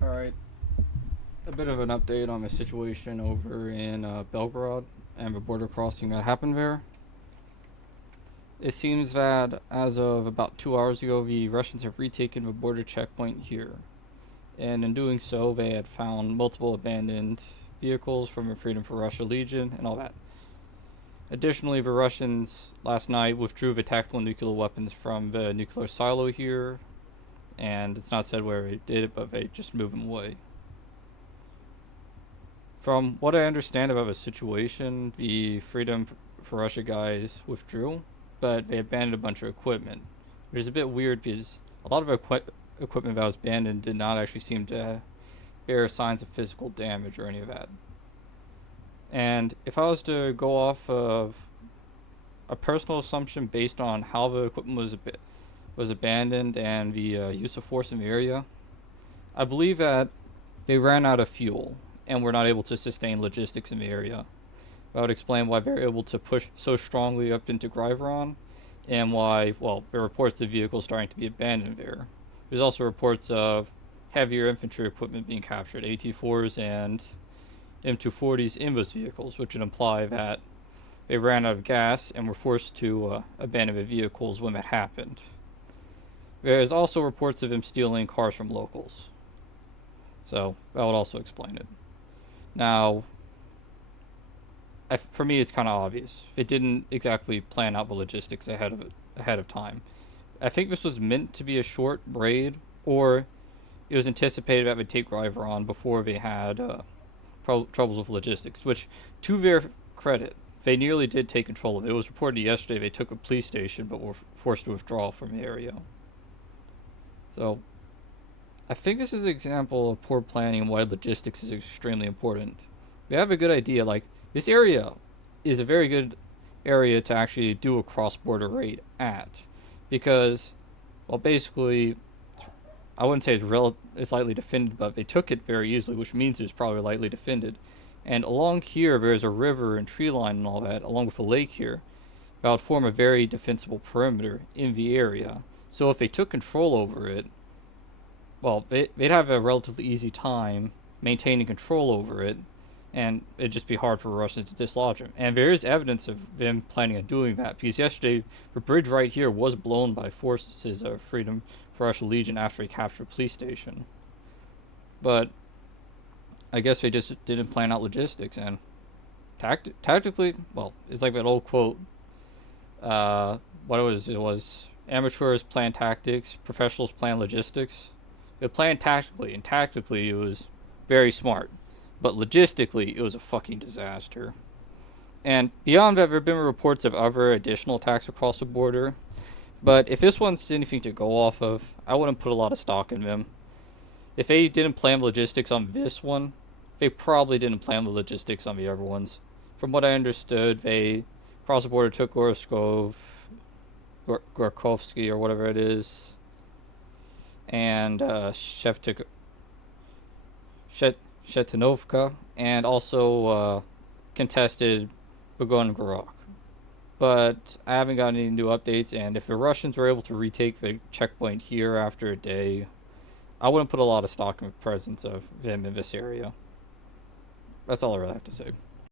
Alright, a bit of an update on the situation over in Belgorod and the border crossing that happened there. It seems that as of about 2 hours ago, the Russians have retaken the border checkpoint here. And in doing so, they had found multiple abandoned vehicles from the Freedom for Russia Legion and all that. Additionally, the Russians last night withdrew the tactical nuclear weapons from the nuclear silo here, and it's not said where they did it, but they just moved them away. From what I understand about the situation, the Freedom for Russia guys withdrew, but they abandoned a bunch of equipment, which is a bit weird because a lot of equipment that was abandoned did not actually seem to bear signs of physical damage or any of that. And if I was to go off of a personal assumption based on how the equipment was abandoned and the use of force in the area, I believe that they ran out of fuel and were not able to sustain logistics in the area. That would explain why they were able to push so strongly up into Gryveron and why, well, there are reports of vehicles starting to be abandoned there. There's also reports of heavier infantry equipment being captured, AT-4s and M240s in those vehicles, which would imply that they ran out of gas and were forced to abandon the vehicles when that happened. There's also reports of them stealing cars from locals. So that would also explain it. Now, for me, it's kind of obvious. They didn't exactly plan out the logistics ahead of time. I think this was meant to be a short raid, or it was anticipated that they'd take River on before they had troubles with logistics. Which, to their credit, they nearly did take control of it. It was reported yesterday they took a police station, but were forced to withdraw from the area. So, I think this is an example of poor planning and why logistics is extremely important. We have a good idea, like, this area is a very good area to actually do a cross-border raid at. Because, well, basically, I wouldn't say it's lightly defended, but they took it very easily, which means it's probably lightly defended. And along here, there's a river and tree line and all that, along with a lake here, that would form a very defensible perimeter in the area. So if they took control over it, well, they'd have a relatively easy time maintaining control over it, and it'd just be hard for Russians to dislodge them. And there is evidence of them planning on doing that, because yesterday the bridge right here was blown by forces of Freedom for Russia Legion after he captured a police station. But I guess they just didn't plan out logistics, and tactically, well, it's like that old quote. What it was amateurs plan tactics, professionals plan logistics. They planned tactically, and tactically it was very smart. But logistically, it was a fucking disaster. And beyond that, there have been reports of other additional attacks across the border. But if this one's anything to go off of, I wouldn't put a lot of stock in them. If they didn't plan logistics on this one, they probably didn't plan the logistics on the other ones. From what I understood, they crossed the border, took Gorkovsky, or whatever it is, and Shetinovka, and also contested Belgorod. But I haven't gotten any new updates, and if the Russians were able to retake the checkpoint here after a day, I wouldn't put a lot of stock in the presence of them in this area. That's all I really have to say.